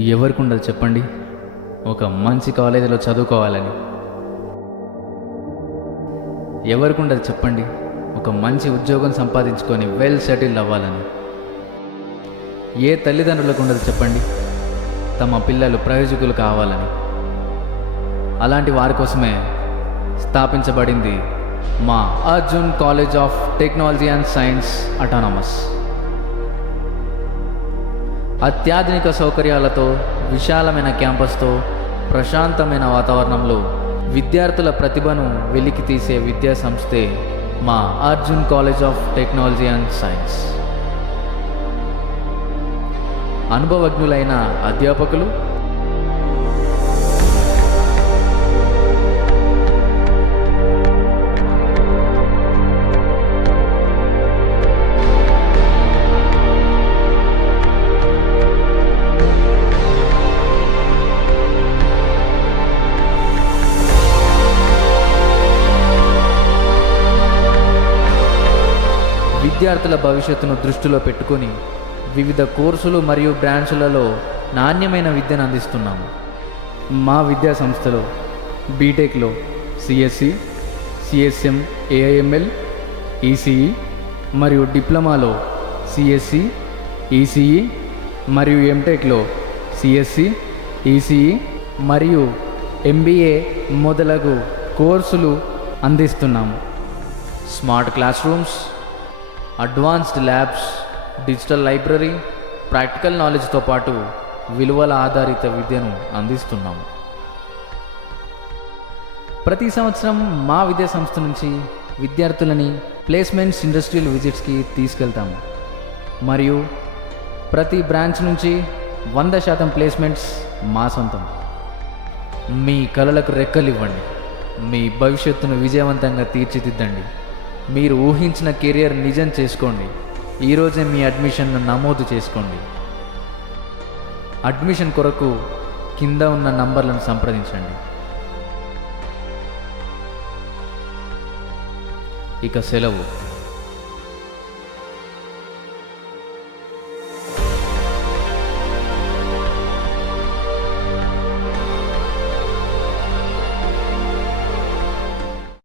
ఎవరికి ఉండదు చెప్పండి ఒక మంచి కాలేజీలో చదువుకోవాలని? ఎవరికి ఉండదు చెప్పండి ఒక మంచి ఉద్యోగం సంపాదించుకొని వెల్ సెటిల్డ్ అవ్వాలని? ఏ తల్లిదండ్రులకు ఉండదు చెప్పండి తమ పిల్లలు ప్రయోజకులు కావాలని? అలాంటి వారి కోసమే స్థాపించబడింది మా Arjun college of technology and science autonomous. అత్యాధునిక సౌకర్యాలతో, విశాలమైన క్యాంపస్తో, ప్రశాంతమైన వాతావరణంలో విద్యార్థుల ప్రతిభను వెలికి తీసే విద్యా సంస్థే మా Arjun college of technology and science. అనుభవజ్ఞులైన అధ్యాపకులు, విద్యార్థుల భవిష్యత్తును దృష్టిలో పెట్టుకొని వివిధ కోర్సులు మరియు బ్రాంచ్లలో నాణ్యమైన విద్యను అందిస్తున్నాము. మా విద్యా సంస్థలో బీటెక్లో సిఎస్సి, సిఎస్ఎం, ఏఐఎంఎల్, ఈసీఈ మరియు డిప్లొమాలో సిఎస్సి, ఈసీఈ మరియు ఎంటెక్లో సిఎస్సి, ఈసీఈ మరియు ఎంబీఏ మొదలగు కోర్సులు అందిస్తున్నాము. Smart classrooms, advanced labs, digital library, practical నాలెడ్జ్తో పాటు విలువల ఆధారిత విద్యను అందిస్తున్నాము. ప్రతి సంవత్సరం మా విద్యా సంస్థ నుంచి విద్యార్థులని ప్లేస్మెంట్స్, ఇండస్ట్రియల్ విజిట్స్కి తీసుకెళ్తాము మరియు ప్రతి బ్రాంచ్ నుంచి 100% ప్లేస్మెంట్స్ మా సొంతం. మీ కలలకు రెక్కలివ్వండి, మీ భవిష్యత్తును విజయవంతంగా తీర్చిదిద్దండి. మీరు ఊహించిన కెరియర్ నిజం చేసుకోండి. ఈరోజే మీ అడ్మిషన్ను నమోదు చేసుకోండి. అడ్మిషన్ కొరకు కింద ఉన్న నంబర్లను సంప్రదించండి. ఇక సెలవు.